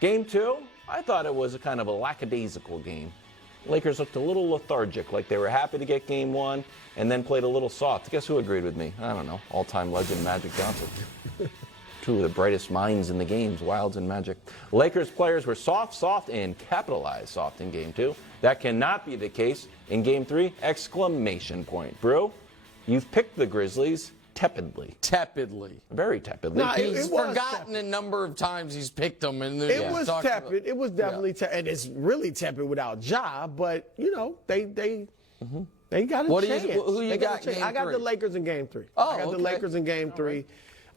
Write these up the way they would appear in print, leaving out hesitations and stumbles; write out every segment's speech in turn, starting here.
Game 2, I thought it was a kind of a lackadaisical game. Lakers looked a little lethargic, like they were happy to get Game 1 and then played a little soft. Guess who agreed with me? I don't know, all-time legend Magic Johnson. Two of the brightest minds in the games, Wilds and Magic. Lakers players were soft, and capitalized soft in Game 2. That cannot be the case in Game 3, exclamation point. Brew, you've picked the Grizzlies tepidly. Tepidly. Very tepidly. No, He's forgotten a number of times he's picked them. And it was tepid. It was definitely tepid. And it's really tepid without Ja, but, you know, they got a chance. Who you got in Game 3? I got the Lakers in Game 3. Oh, I got the Lakers in Game 3. Right.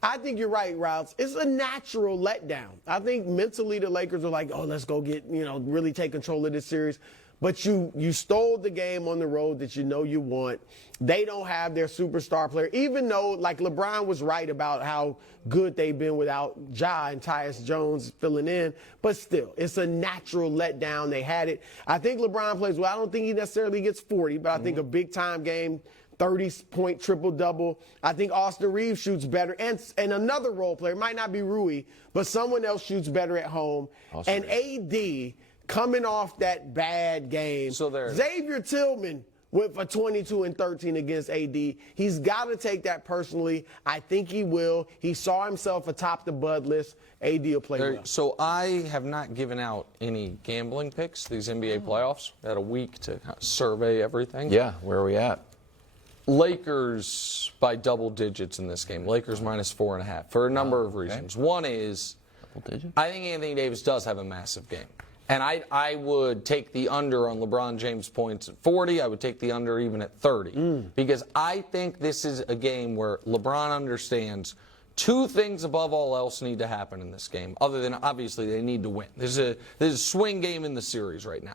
I think you're right, Routes. It's a natural letdown. I think mentally the Lakers are like, oh, let's go get, really take control of this series. But you stole the game on the road that you know you want. They don't have their superstar player, even though, like, LeBron was right about how good they've been without Ja and Tyus Jones filling in. But still, it's a natural letdown. They had it. I think LeBron plays well. I don't think he necessarily gets 40, but I think a big-time game, 30-point triple-double. I think Austin Reeves shoots better. And another role player, might not be Rui, but someone else shoots better at home. Austin and AD coming off that bad game. So Xavier Tillman went for 22 and 13 against AD. He's got to take that personally. I think he will. He saw himself atop the Bud list. AD will play well. So I have not given out any gambling picks these NBA playoffs. I had a week to survey everything. Yeah, where are we at? Lakers by double digits in this game. Lakers minus 4.5 for a number of reasons. One is I think Anthony Davis does have a massive game. And I would take the under on LeBron James points at 40. I would take the under even at 30. Because I think this is a game where LeBron understands two things above all else need to happen in this game, other than obviously they need to win. This is a swing game in the series right now.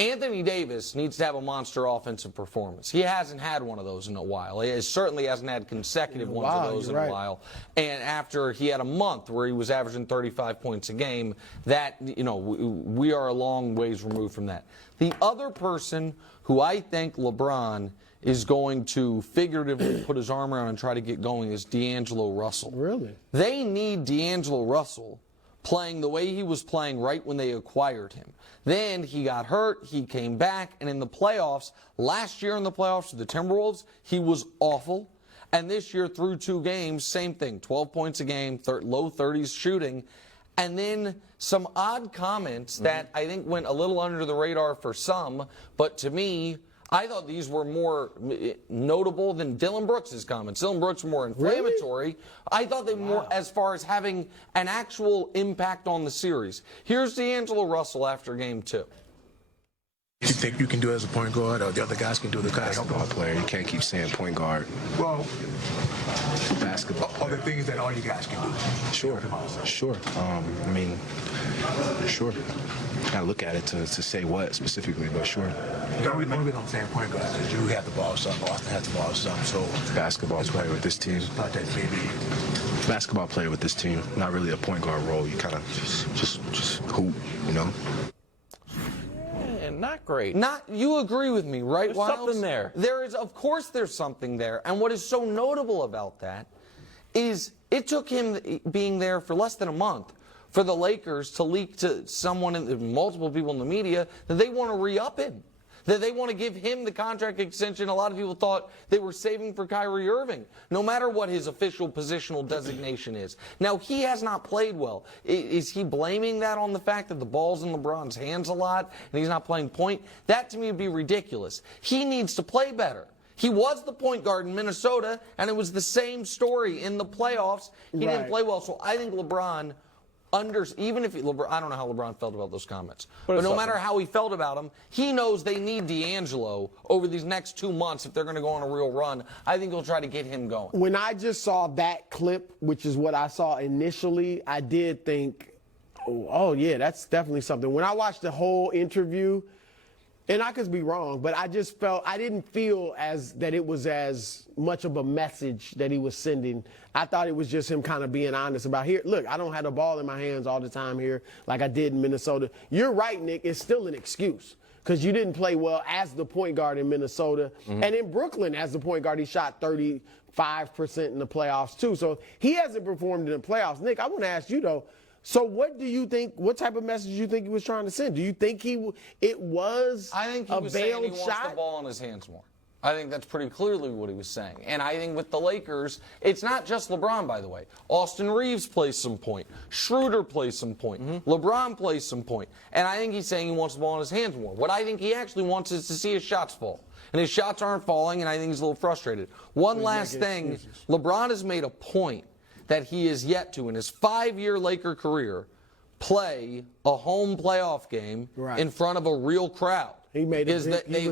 Anthony Davis needs to have a monster offensive performance. He hasn't had one of those in a while. He certainly hasn't had consecutive ones of those in a while. And after he had a month where he was averaging 35 points a game, that, we are a long ways removed from that. The other person who I think LeBron is going to figuratively put his arm around and try to get going is D'Angelo Russell. Really? They need D'Angelo Russell playing the way he was playing right when they acquired him. Then he got hurt, he came back, and in the playoffs, last year in the playoffs with the Timberwolves, he was awful. And this year through 2 games, same thing, 12 points a game, low 30s shooting. And then some odd comments that I think went a little under the radar for some, but to me, I thought these were more notable than Dylan Brooks' comments. Dylan Brooks were more inflammatory. Really? I thought they were more as far as having an actual impact on the series. Here's D'Angelo Russell after Game 2. You think you can do it as a point guard, or the other guys can do the basketball player? You can't keep saying point guard. Well, basketball. Are the things that all you guys can do? Sure. Sure. Gotta look at it to say what specifically, but sure. The only reason I'm saying point guard is you have the ball some, Austin has the ball some. So basketball player with this team. Basketball player with this team, not really a point guard role. You kind of just hoop, Not great. You agree with me, right, There's something there. Of course there's something there. And what is so notable about that is it took him being there for less than a month for the Lakers to leak to multiple people in the media that they want to re-up him, that they want to give him the contract extension. A lot of people thought they were saving for Kyrie Irving, no matter what his official positional designation is. Now, he has not played well. Is he blaming that on the fact that the ball's in LeBron's hands a lot and he's not playing point? That, to me, would be ridiculous. He needs to play better. He was the point guard in Minnesota, and it was the same story in the playoffs. He didn't play well, so I think LeBron I don't know how LeBron felt about those comments. But no matter how he felt about them, he knows they need D'Angelo over these next 2 months if they're going to go on a real run. I think he'll try to get him going. When I just saw that clip, which is what I saw initially, I did think, oh yeah, that's definitely something. When I watched the whole interview, and I could be wrong, but I just felt, I didn't feel that it was as much of a message that he was sending. I thought it was just him kind of being honest about, here, look, I don't have the ball in my hands all the time here like I did in Minnesota. You're right, Nick, it's still an excuse because you didn't play well as the point guard in Minnesota. And in Brooklyn, as the point guard, he shot 35% in the playoffs too. So he hasn't performed in the playoffs. Nick, I want to ask you, though, So what do you think? What type of message do you think he was trying to send? Do you think it was I think he a was saying he veiled wants shot? the ball in his hands more. I think that's pretty clearly what he was saying. And I think with the Lakers, it's not just LeBron, by the way. Austin Reeves plays some point. Schroeder plays some point. LeBron plays some point. And I think he's saying he wants the ball in his hands more. What I think he actually wants is to see his shots fall. And his shots aren't falling, and I think he's a little frustrated. One last thing, LeBron has made a point that he is yet to, in his 5-year Laker career, play a home playoff game in front of a real crowd. He made it. This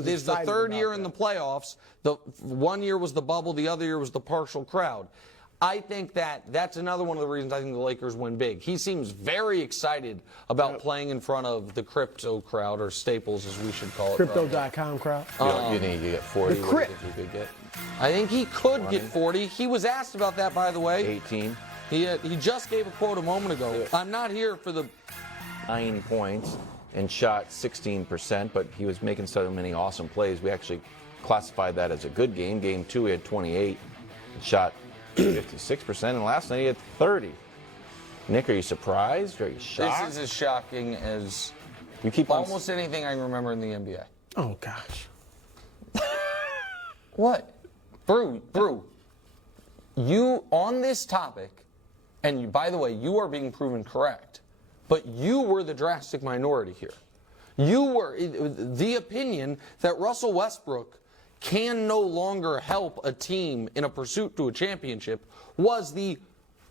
is the third year in the playoffs. The 1 year was the bubble, the other year was the partial crowd. I think that's another one of the reasons I think the Lakers win big. He seems very excited about playing in front of the crypto crowd, or Staples as we should call it. Crypto.com crowd. You think you get 40? The What Crip. do you think you could get? I think he could get 40. He was asked about that, by the way. 18. He just gave a quote a moment ago. I'm not here for the 9 points and shot 16%, but he was making so many awesome plays. We actually classified that as a good game. Game 2, he had 28 and shot 56%, and last night he had 30. Nick, are you surprised? Are you shocked? This is as shocking as You keep on almost anything I can remember in the NBA. Oh gosh. What? Brew, you on this topic, and by the way, you are being proven correct, but you were the drastic minority here. You were the opinion that Russell Westbrook can no longer help a team in a pursuit to a championship was the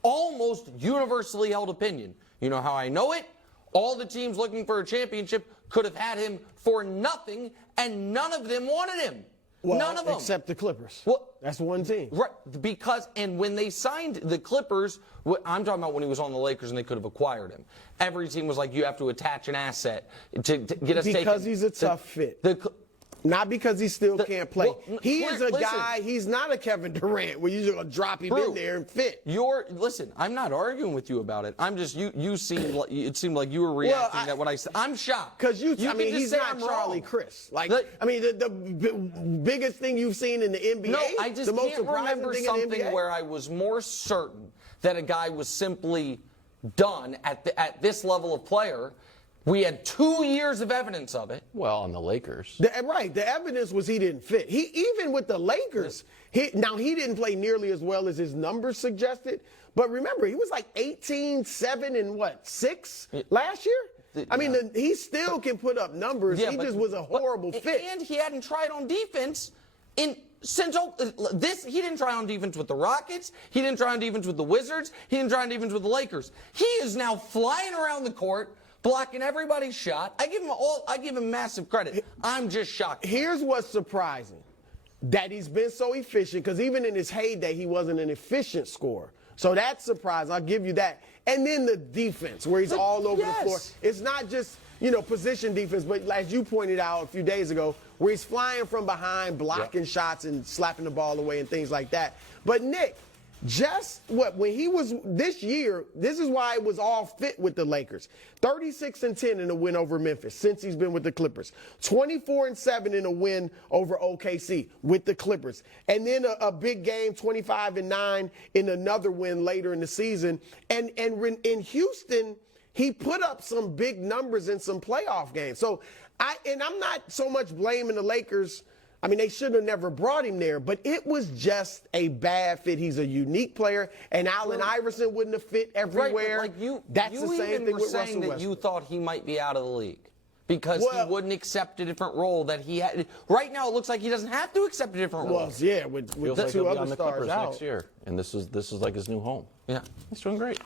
almost universally held opinion. You know how I know it? All the teams looking for a championship could have had him for nothing, and none of them wanted him. Well, None of them. except the Clippers. Well, that's one team. Right, because, and when they signed the Clippers, I'm talking about when he was on the Lakers and they could have acquired him. Every team was like, you have to attach an asset to get us taken. Because he's a tough fit. Not because he still can't play. Well, he is a listen. guy, he's not a Kevin Durant where you're just going to drop him in there and fit. Listen, I'm not arguing with you about it. I'm just, you seemed like, it seemed like you were reacting that what I said. I'm shocked. Because can he's say not I'm Charlie wrong. Chris. The biggest thing you've seen in the NBA, No, I just the most can't surprising remember thing in the something NBA? where I was more certain that a guy was simply done at this level of player. We had 2 years of evidence of it. Well, on the Lakers. Right. The evidence was he didn't fit. Even with the Lakers, he didn't play nearly as well as his numbers suggested. But remember, he was like 18, 7, and 6 last year? He still can put up numbers. He just was a horrible fit. And he hadn't tried on defense since this. He didn't try on defense with the Rockets. He didn't try on defense with the Wizards. He didn't try on defense with the Lakers. He is now flying around the court, blocking everybody's shot. I give him massive credit. I'm just shocked. Here's what's surprising. That he's been so efficient, because even in his heyday, he wasn't an efficient scorer. So that's surprising. I'll give you that. And then the defense, where he's all over the floor. It's not just, position defense, but as you pointed out a few days ago, where he's flying from behind, blocking shots and slapping the ball away and things like that. But Nick, when he was this year, this is why it was all fit with the Lakers. 36-10 in a win over Memphis since he's been with the Clippers. 24-7 in a win over OKC with the Clippers. And then a big game, 25-9 in another win later in the season. And in Houston, he put up some big numbers in some playoff games. So I'm not so much blaming the Lakers. They should have never brought him there, but it was just a bad fit. He's a unique player, and Allen Iverson wouldn't have fit everywhere. Right, but that's the same thing with Russell saying that Westbrook. you thought he might be out of the league because he wouldn't accept a different role that he had. Right now, it looks like he doesn't have to accept a different role. Well, yeah, with Feels the like two he'll be other on the stars Clippers out. next year, and this is like his new home. Yeah, He's doing great.